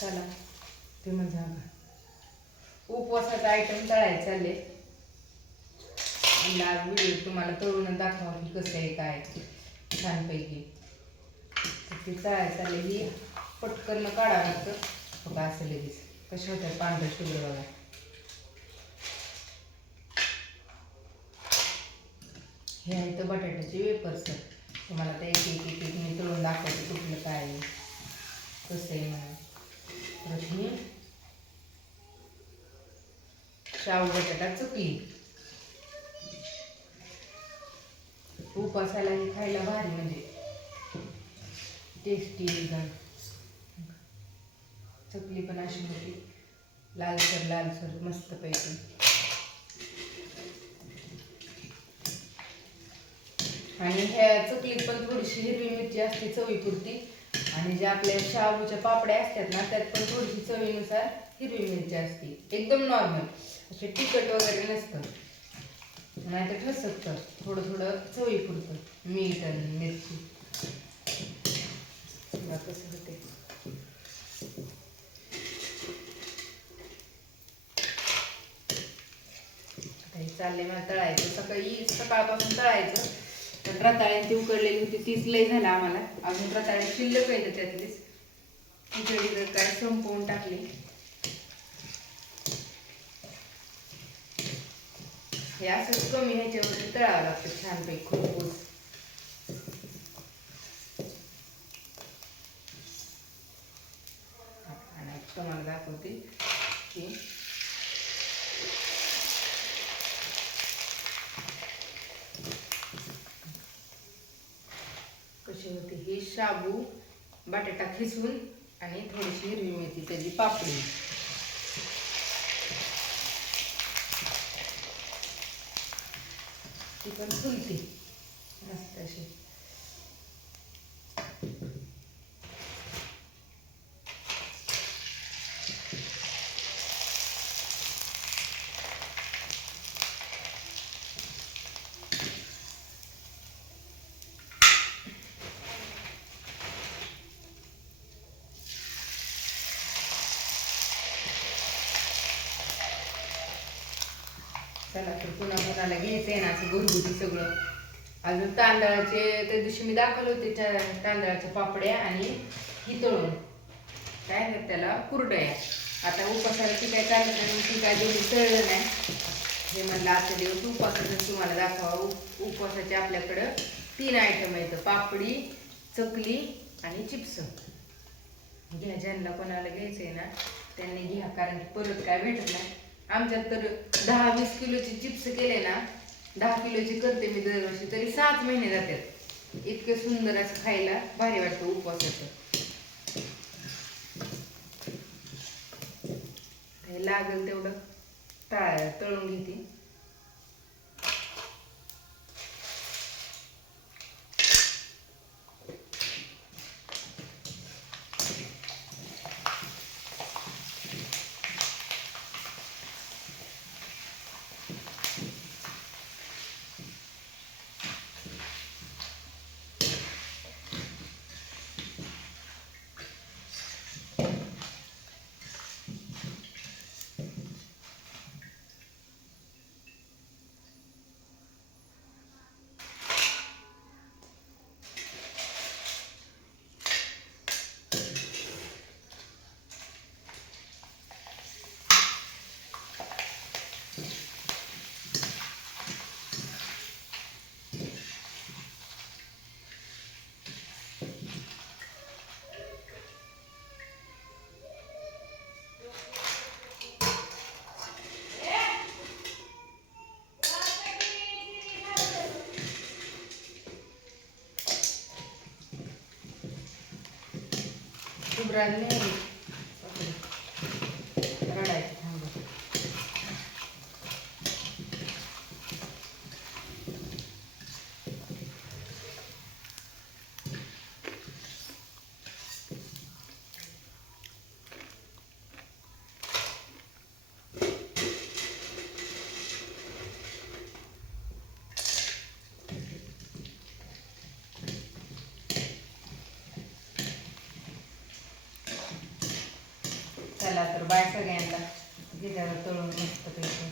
चला ते म्हणजे उपवासाचा आयटम तळायचे चालले आणि आज व्हिडिओ तुम्हाला तळून दाखवा की कसं आहे काय छानपैकी. ते तळायचं चालले ही पटकन काढावं लागतं बघा असं लगेच. कसे होतात पांढरे शुभ्र बघा. हे आहे तर बटाट्याचे वेपर्स तुम्हाला ते एक एक एक मी तळून दाखवते कुठलं काय आहे, कसं आहे म्हणून. परत ही शाव बटाटा चकली. उपासाला हे खायला भारी म्हणजे. टेस्टी एकदम चकली पण अशी होती लालसर लालसर मस्त पैकी. आणि ह्या चकलीत पण थोडीशी हिरवी मिरची असते चवीपुरती. आणि ज्या आपल्या शाबूच्या पापड्या असतात ना त्यात पण थोडीशी चवीनुसार हिरवी मिरची असते. एकदम नॉर्मल असे तिखट वगैरे नसतं. नाही तर ठसत तर थोडं थोडं चवीपुरतं मीठ आणि मिरची. कसं होते आता चालले मला तळायचं. सकाळी सकाळपासून तळायचं. रताळ्यांची ती उकडलेली होती. तीच लय झाला आम्हाला. अजून रताळे शिल्लक येतं त्यातलीच खिचडी काय संपवून टाकली. हे असंच कमी ह्याच्यावर तळावं लागतं छानपैकी खूप तुम्हाला दाखवते की कशी होती ही शाबू बटाटा खिसून आणि थोडीशी हिरवी मेथी त्याची पापडी. ती पण फुलती. मस्त अशी. चला तर पुन्हा कोणाला घ्यायचं आहे ना असं घरगुती सगळं. अजून तांदळाचे त्या दिवशी मी दाखवले होते त्या तांदळाच्या पापड्या आणि ही तळून. काय म्हणतात त्याला? कुरडया. आता उपासाला ती काय चालत नाही ती काय जेवढी तळलं नाही. हे म्हणलं आजच्या दिवस उपासाचं तुम्हाला दाखवा उप उपवासाचे आपल्याकडं तीन आयटम आहेत. पापडी चकली आणि चिप्स. घ्या ज्यांना कोणाला घ्यायचं आहे ना त्यांनी घ्या कारण परत काय भेटत नाही. आमच्यात तर दहा वीस किलोचे चिप्स केले ना दहा किलोचे करते मी दरवर्षी तरी सात महिने जातात. इतके सुंदर असं खायला भारी वाटतं उपवासाचं. हे लागेल तेवढं टाळ तळून घेते. Brunelli. ബാറ്റൊക്കെ ഉണ്ട് ഇതിന്റെ അകത്തോളം ഇഷ്ടപ്പെട്ടു